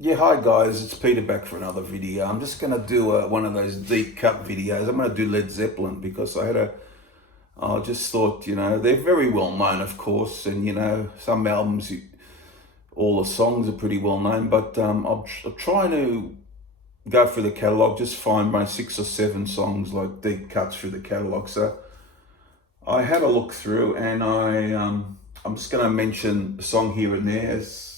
Yeah, hi guys, it's Peter back for another video. I'm just going to do one of those deep cut videos. I'm going to do Led Zeppelin because I just thought, they're very well known, of course, and some albums, all the songs are pretty well known, but I'm trying to go through the catalogue, just find my 6 or 7 songs, like deep cuts through the catalogue. So I had a look through and I'm just going to mention a song here and there as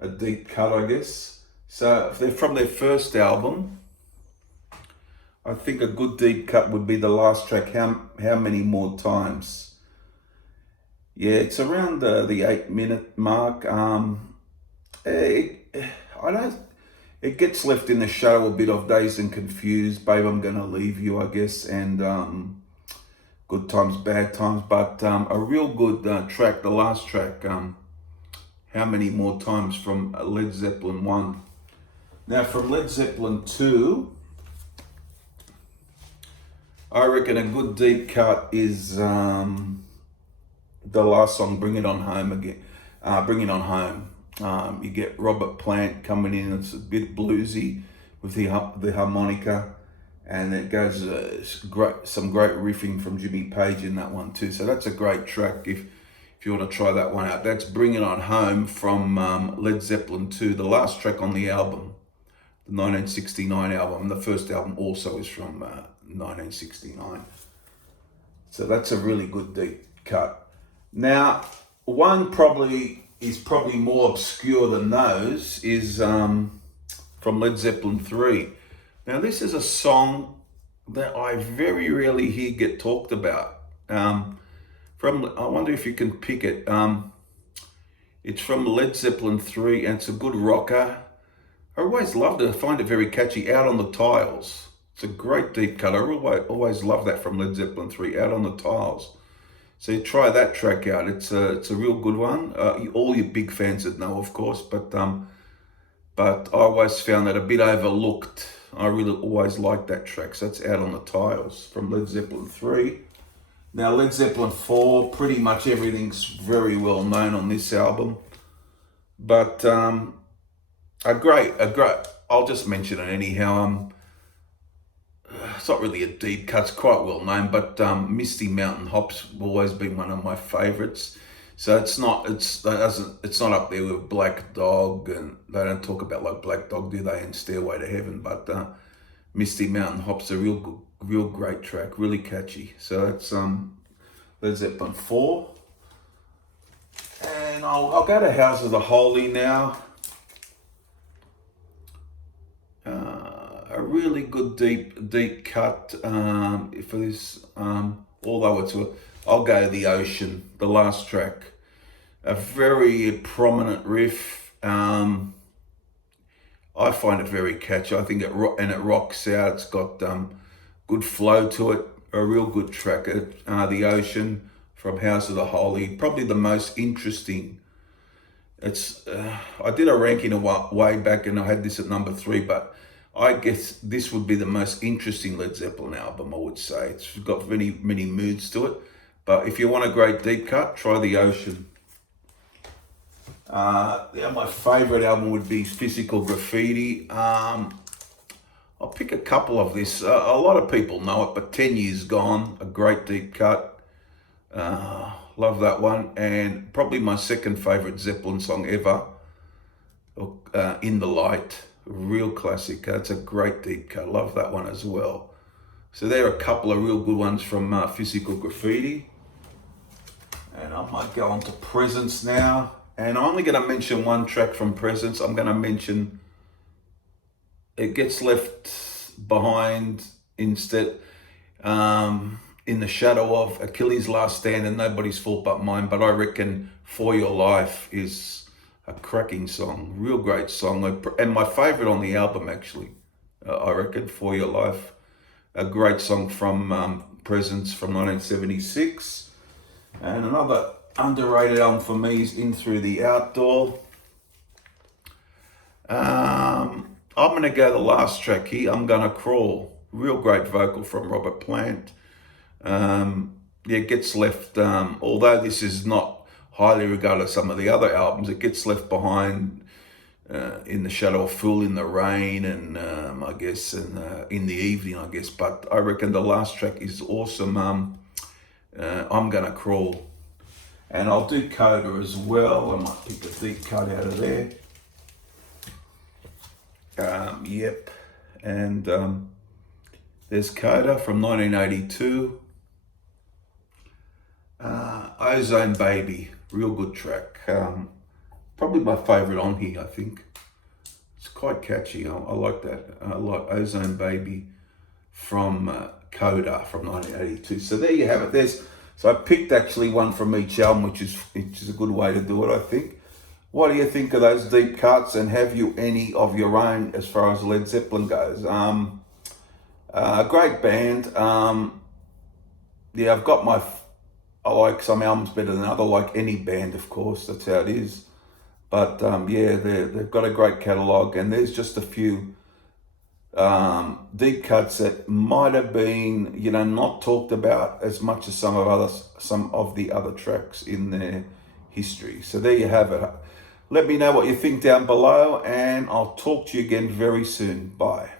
a deep cut, I guess. So if they're from their first album, I think a good deep cut would be the last track, How Many More Times. Yeah, it's around the 8 minute mark. It, I don't. It gets left in the shadow a bit of Dazed and Confused, Babe I'm Gonna Leave You, I guess, and Good Times, Bad Times. But a real good track, the last track, How Many More Times from Led Zeppelin 1. Now from Led Zeppelin 2, I reckon a good deep cut is the last song, Bring It On Home again. Bring It On Home. You get Robert Plant coming in. It's a bit bluesy with the harmonica, and it goes some great riffing from Jimmy Page in that one too. So that's a great track if you want to try that one out. That's Bring It On Home from Led Zeppelin 2, the last track on the album, the 1969 album. The first album also is from 1969. So that's a really good deep cut. Now, one is probably more obscure than those is from Led Zeppelin 3. Now, this is a song that I very rarely hear get talked about. I wonder if you can pick it. It's from Led Zeppelin 3, and it's a good rocker. I always loved it. I find it very catchy. Out on the Tiles. It's a great deep cut. I always love that from Led Zeppelin 3, Out on the Tiles. So you try that track out. It's a real good one. All your big fans would know, of course, but I always found that a bit overlooked. I really always liked that track. So that's Out on the Tiles from Led Zeppelin 3. Now Led Zeppelin 4, pretty much everything's very well known on this album. But a great, I'll just mention it anyhow. It's not really a deep cut, it's quite well known, but Misty Mountain Hop's always been one of my favourites. So it's not up there with Black Dog, and they don't talk about like Black Dog, do they, in Stairway to Heaven, but Misty Mountain Hop's a real great track, really catchy. So that's Led Zeppelin 4. And I'll go to House of the Holy now. A really good deep cut for this. Although I'll go The Ocean, the last track. A very prominent riff. I find it very catchy. I think it rocks out. It's got good flow to it. A real good track. The Ocean from House of the Holy, probably the most interesting. It's I did a ranking a way back, and I had this at number 3, but I guess this would be the most interesting Led Zeppelin album, I would say. It's got many moods to it. But if you want a great deep cut, try The Ocean. My favourite album would be Physical Graffiti. I'll pick a couple of this. A lot of people know it, but 10 Years Gone, a great deep cut. Love that one. And probably my second favourite Zeppelin song ever, In the Light. Real classic. It's a great deep cut. Love that one as well. So there are a couple of real good ones from Physical Graffiti. And I might go on to Presence now. And I'm only going to mention one track from Presence. I'm going to mention It Gets Left Behind instead, in the shadow of Achilles' Last Stand and Nobody's Fault But Mine. But I reckon For Your Life is a cracking song, real great song, and my favourite on the album actually. I reckon For Your Life, a great song from Presence from 1976. And another underrated album for me is In Through the Outdoor. I'm going to go the last track here, I'm Gonna Crawl. Real great vocal from Robert Plant. It gets left, although this is not highly regarded as some of the other albums, It Gets Left Behind in the shadow, or full in the rain, and I guess in the evening, I guess. But I reckon the last track is awesome. I'm Gonna Crawl. And I'll do Coda as well. I might pick a deep cut out of there. Yep. And there's Coda from 1982. Ozone Baby, real good track. Probably my favourite on here, I think. It's quite catchy. I like that. I like Ozone Baby from Coda from 1982. So there you have it. So I picked actually one from each album, which is a good way to do it, I think. What do you think of those deep cuts, and have you any of your own as far as Led Zeppelin goes? A great band. Yeah, I like some albums better than other, like any band, of course, that's how it is. But yeah, they've got a great catalogue, and there's just a few deep cuts that might have been, not talked about as much as some of the other tracks in their history. So there you have it. Let me know what you think down below, and I'll talk to you again very soon. Bye.